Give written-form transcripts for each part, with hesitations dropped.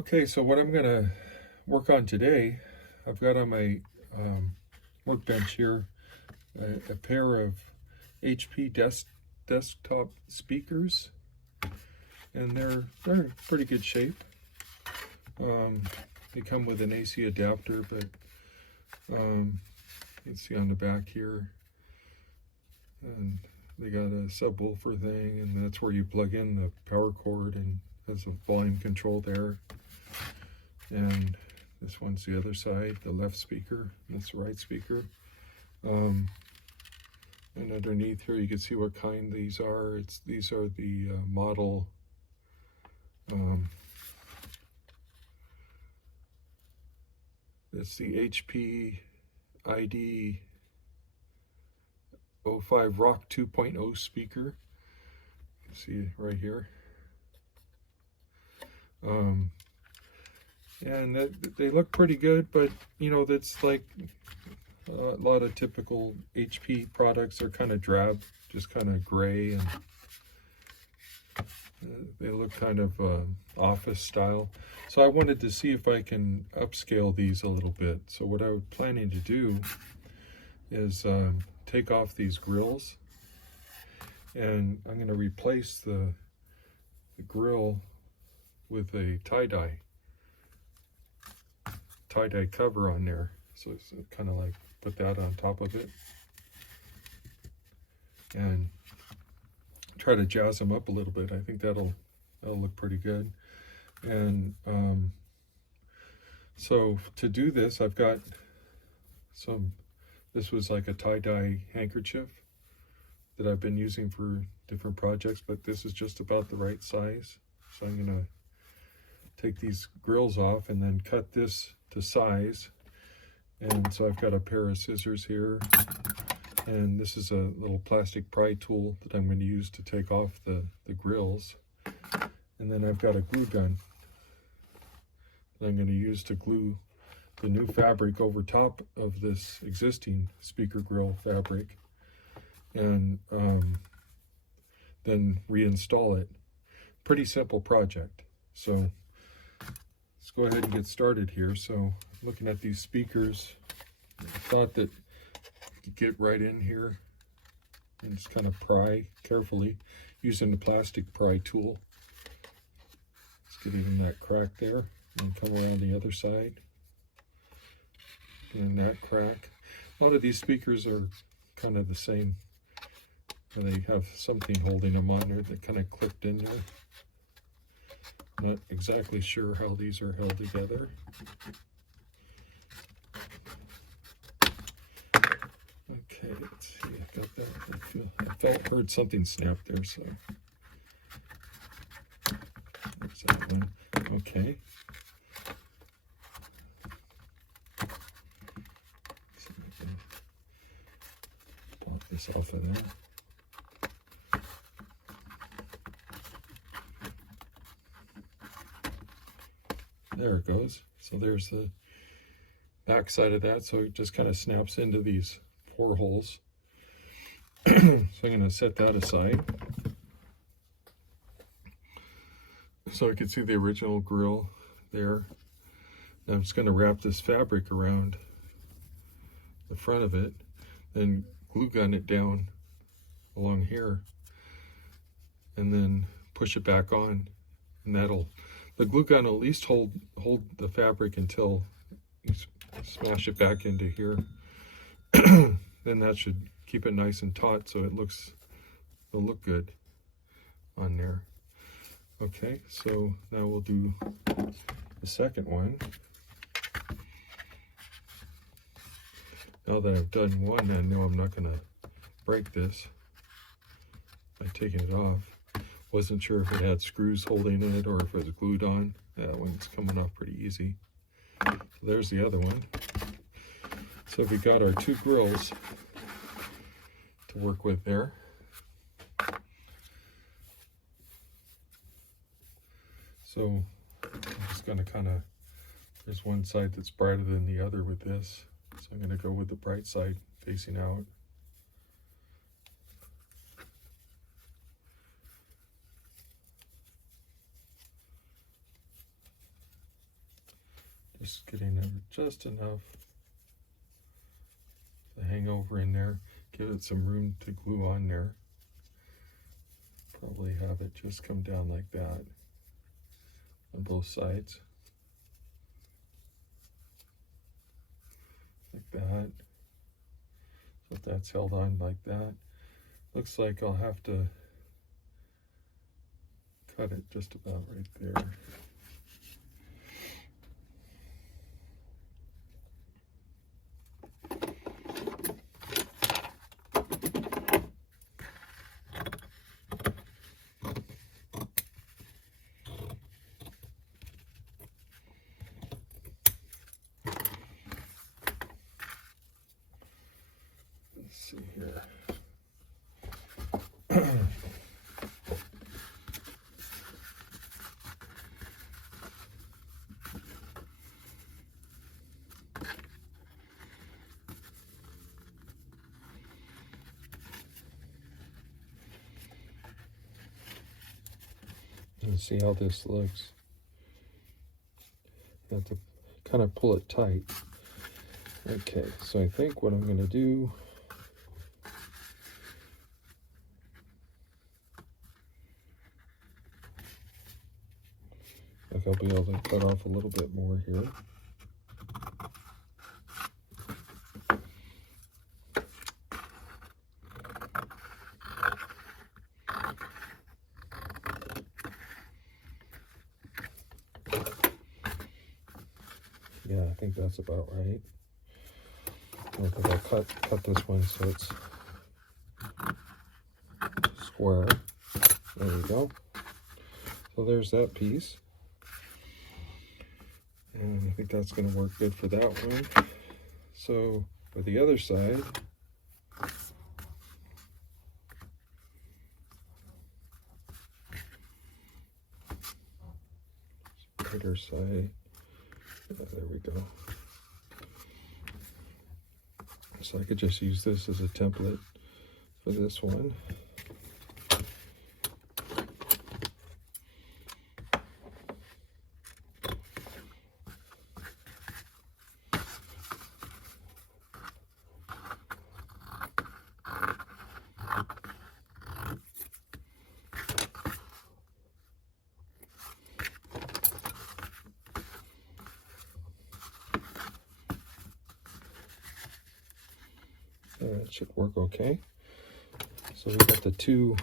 Okay, so what I'm going to work on today, I've got on my workbench here a pair of HP desktop speakers, and they're in pretty good shape. They come with an AC adapter, but you can see on the back here, and they got a subwoofer thing, and that's where you plug in the power cord, and there's a volume control there. And this one's the other side, the left speaker, and that's the right speaker. And underneath here you can see what kind these are. These are the model it's the HP ID 05 Rock 2.0 speaker. You can see it right here. And they look pretty good, but you know, that's like a lot of typical HP products are kind of drab, just kind of gray, and they look kind of office style. So I wanted to see if I can upscale these a little bit. So what I was planning to do is take off these grills, and I'm going to replace the grill with a tie-dye cover on there. So it's kind of like put that on top of it and try to jazz them up a little bit. I think that'll look pretty good. And so to do this, I've got this was like a tie-dye handkerchief that I've been using for different projects, but this is just about the right size. So I'm gonna take these grills off and then cut this to size. And so I've got a pair of scissors here, and this is a little plastic pry tool that I'm going to use to take off the grills. And then I've got a glue gun that I'm going to use to glue the new fabric over top of this existing speaker grill fabric, and then reinstall it. Pretty simple project. So let's go ahead and get started here. So looking at these speakers, I thought that you could get right in here and just kind of pry carefully using the plastic pry tool. Let's get it in that crack there and come around the other side. Get in that crack. A lot of these speakers are kind of the same, and they have something holding them on there that kind of clipped in there. Not exactly sure how these are held together. Okay, let's see, I got that. I heard something snap there, so there's that one. Okay. So I can pop this off of there. There it goes. So there's the back side of that. So it just kind of snaps into these four holes. So I'm going to set that aside. So I can see the original grill there. Now I'm just going to wrap this fabric around the front of it, then glue gun it down along here, and then push it back on, and the glue gun will at least hold the fabric until you smash it back into here. Then that should keep it nice and taut, so it'll look good on there. Okay, so now we'll do the second one. Now that I've done one, I know I'm not going to break this by taking it off. Wasn't sure if it had screws holding it or if it was glued on. That one's coming off pretty easy. So there's the other one. So we got our two grills to work with there. So I'm just going to there's one side that's brighter than the other with this. So I'm going to go with the bright side facing out. Just getting it just enough to hang over in there. Give it some room to glue on there. Probably have it just come down like that on both sides. Like that. So if that's held on like that, looks like I'll have to cut it just about right there. Let's see here. Let's see how this looks. You have to kind of pull it tight. Okay, so I think what I'm going to do, like I'll be able to cut off a little bit more here. Yeah, I think that's about right. I think I'll cut this one so it's square. There we go. So there's that piece. And I think that's going to work good for that one. So for the other side, other side, there we go. So I could just use this as a template for this one. That should work okay. So we've got the two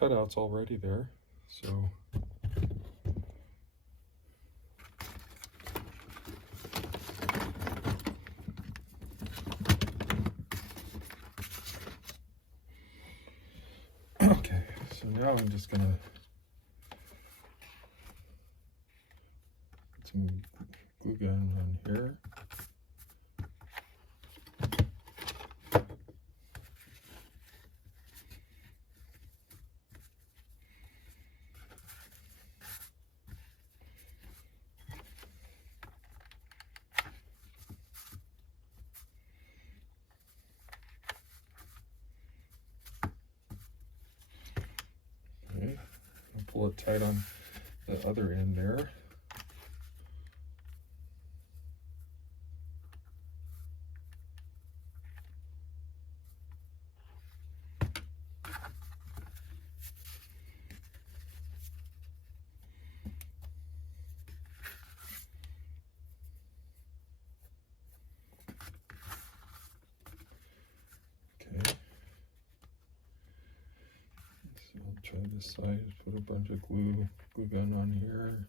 cutouts already there. So okay, so now I'm just gonna put some glue gun on here. Okay, I'll pull it tight on the other end there. Try this side, put a bunch of glue gun on here.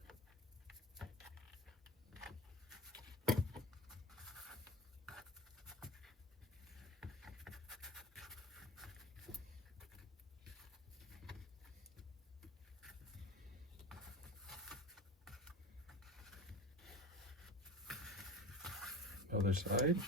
Other side.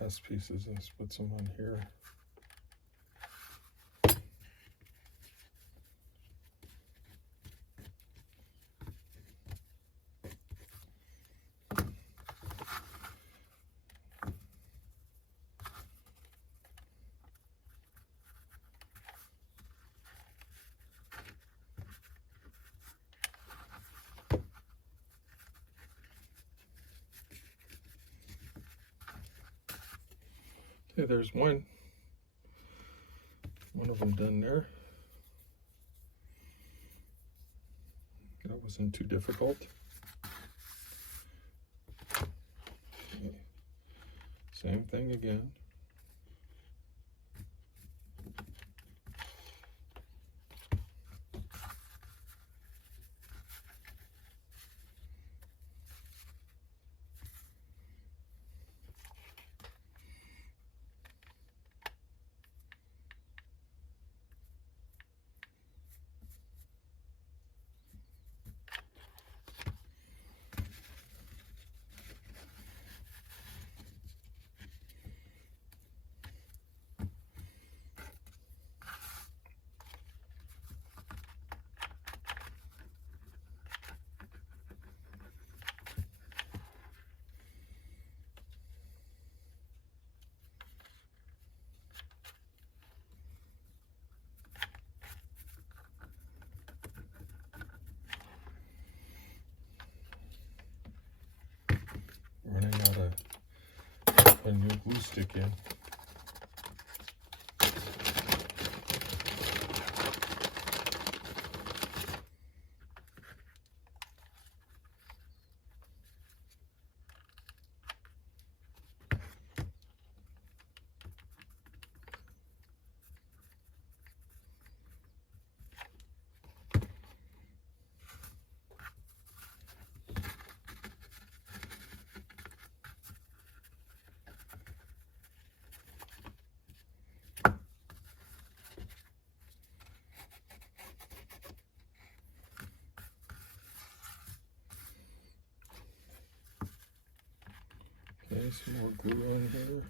last pieces. Let's put some on here. Okay, there's one of them done there. That wasn't too difficult. Okay. Same thing again. Running out of a new glue stick in. Okay, some more glue in here.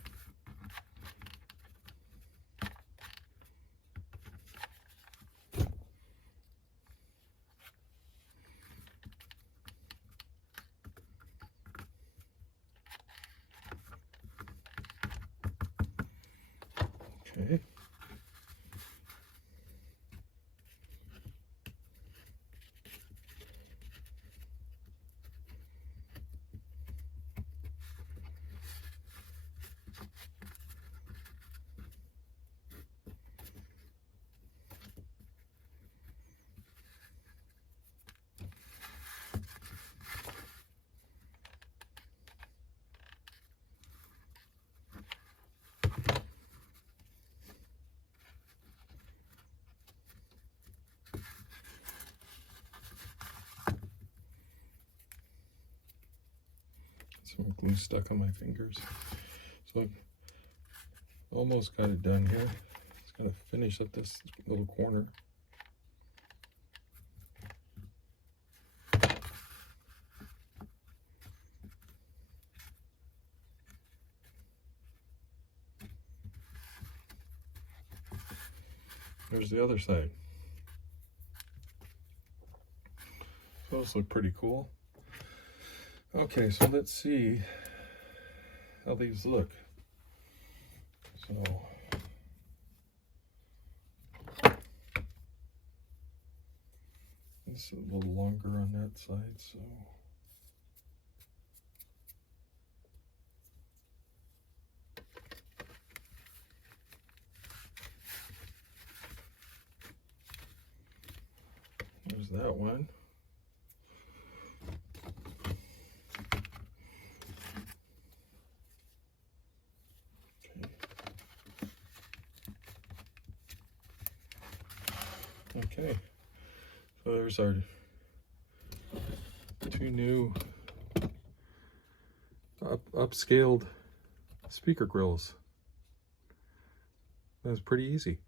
Okay. Some glue stuck on my fingers. So I've almost got it done here. Just gotta finish up this little corner. There's the other side. Those look pretty cool. Okay, so let's see how these look. So this is a little longer on that side, so there's that one. Okay, so there's our two new upscaled speaker grills. That was pretty easy.